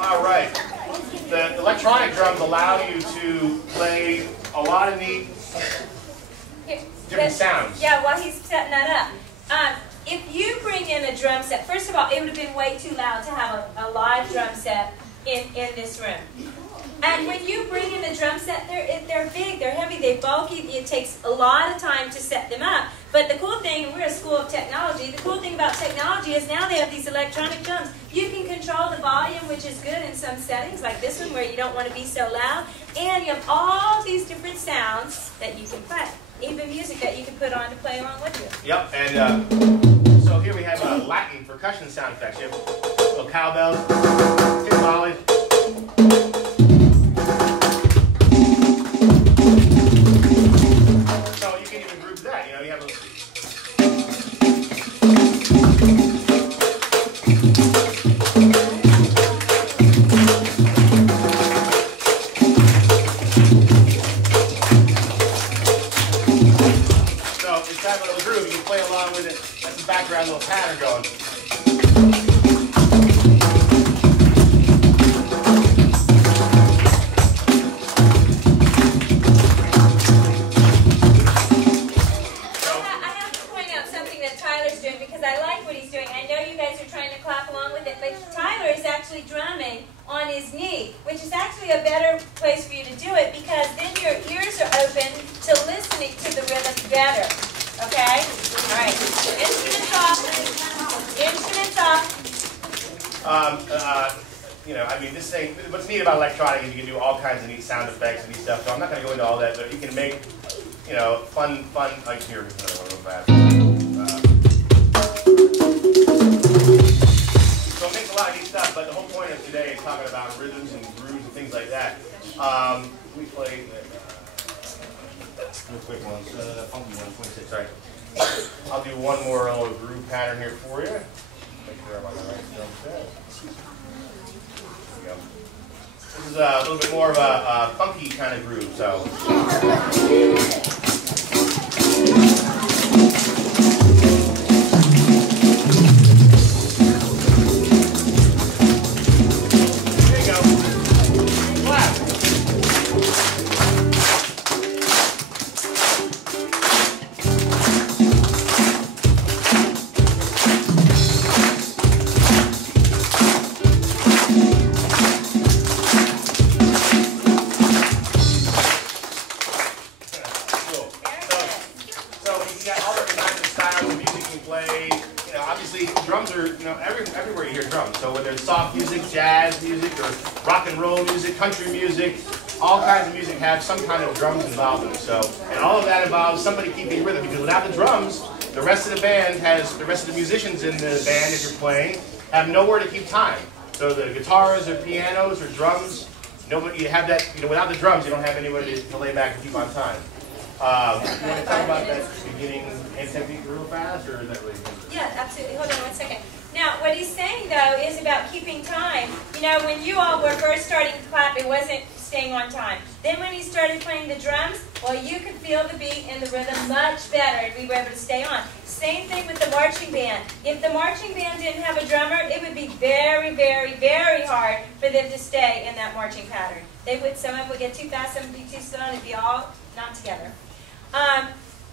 All right. The electronic drums allow you to play a lot of neat different sounds. Yeah, while he's setting that up. If you bring in a drum set, first of all, it would have been way too loud to have a live drum set in this room. And when you bring in a drum set, they're big, they're heavy, they're bulky. It takes a lot of time to set them up. But the cool thing, and we're a school of technology, the cool thing about technology is now they have these electronic drums. You can control the volume, which is good in some settings, like this one where you don't want to be so loud. And you have all these different sounds that you can play. Even music that you can put on to play along with you. Yep, and so here we have Latin percussion sound effects. You have little cowbells, timbales. So you can even group that. You know, you have a background little pattern going. So I have to point out something that Tyler's doing because I like what he's doing. I know you guys are trying to clap along with it, but Tyler is actually drumming on his knee, which is actually a better place for you to do it because then your ears are open to listening to the rhythm better. Okay? All right. Instruments off. Instruments off. You know, I mean, this thing, what's neat about electronic is you can do all kinds of neat sound effects and neat stuff, so I'm not going to go into all that, but you can make, you know, fun, like here, another one real fast. So it makes a lot of neat stuff, but the whole point of today is talking about rhythms and grooves and things like that. We play... real quick ones, funky 126, sorry. I'll do one more little groove pattern here for you. Make sure I'm on the right drum set. There we go. This is a little bit more of a funky kind of groove, so. There you go. Clap. Everywhere you hear drums. So whether it's soft music, jazz music, or rock and roll music, country music, all kinds of music have some kind of drums involved in it. So, and all of that involves somebody keeping rhythm because without the drums, the rest of the band the rest of the musicians in the band, if you're playing, have nowhere to keep time. So the guitars or pianos or drums, nobody, you have that, you know, without the drums, you don't have anybody to lay back and keep on time. You want to talk about that beginning hand technique real fast, or is that really? Yeah, absolutely. Hold on one second. Now, what he's saying, though, is about keeping time. You know, when you all were first starting to clap, it wasn't staying on time. Then when he started playing the drums, well, you could feel the beat and the rhythm much better, and we were able to stay on. Same thing with the marching band. If the marching band didn't have a drummer, it would be very, very, very hard for them to stay in that marching pattern. Some of them would get too fast, some would be too slow, and it'd be all not together.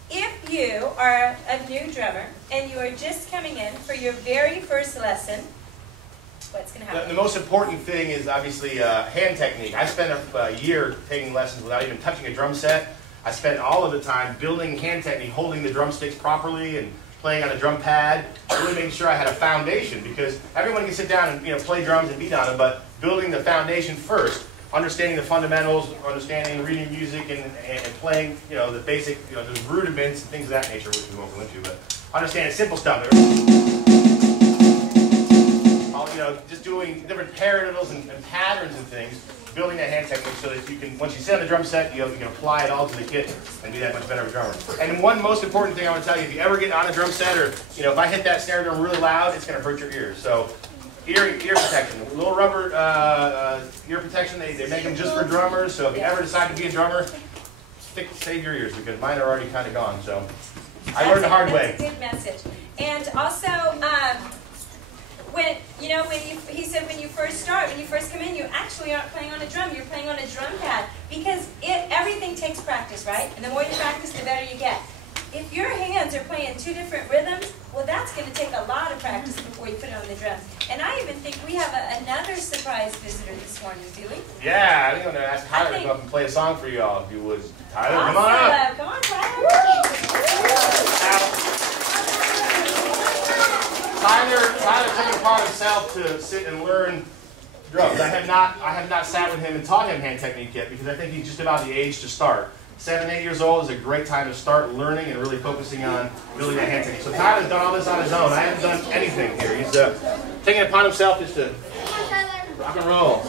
If you are a new drummer and you are just coming in for your very first lesson, what's going to happen? The most important thing is obviously hand technique. I spent a year taking lessons without even touching a drum set. I spent all of the time building hand technique, holding the drumsticks properly and playing on a drum pad, really making sure I had a foundation because everyone can sit down and play drums and beat on them, but building the foundation first. Understanding the fundamentals, understanding reading music, and playing, the basic, there's rudiments and things of that nature, which we won't go into, but understanding simple stuff. Just doing different paradiddles and patterns and things, building that hand technique so that you can, once you sit on the drum set, you can apply it all to the kit and be that much better of a drummer. And one most important thing I want to tell you, if you ever get on a drum set, or if I hit that snare drum really loud, it's going to hurt your ears. So. Ear protection, a little rubber ear protection, they make them just for drummers, so if you ever decide to be a drummer, save your ears because mine are already kind of gone, so I learned the hard way. That's a good message. And also, he said when you first first start, when you first come in, you actually aren't playing on a drum, you're playing on a drum pad. Because everything takes practice, right? And the more you practice, the better you get. If your hands are playing two different rhythms, well, that's going to take a lot of practice before you put it on the drums. And I even think we have another surprise visitor this morning, do we? Yeah, I think I'm going to ask Tyler to come up and play a song for you all, if you would. Tyler, Awesome. come on up. Come on, Tyler. Tyler took it upon himself to sit and learn drums. I have not sat with him and taught him hand technique yet, because I think he's just about the age to start. 7, 8 years old is a great time to start learning and really focusing on building that hand technique. So Tyler's done all this on his own. I haven't done anything here. He's taking it upon himself just to rock and roll.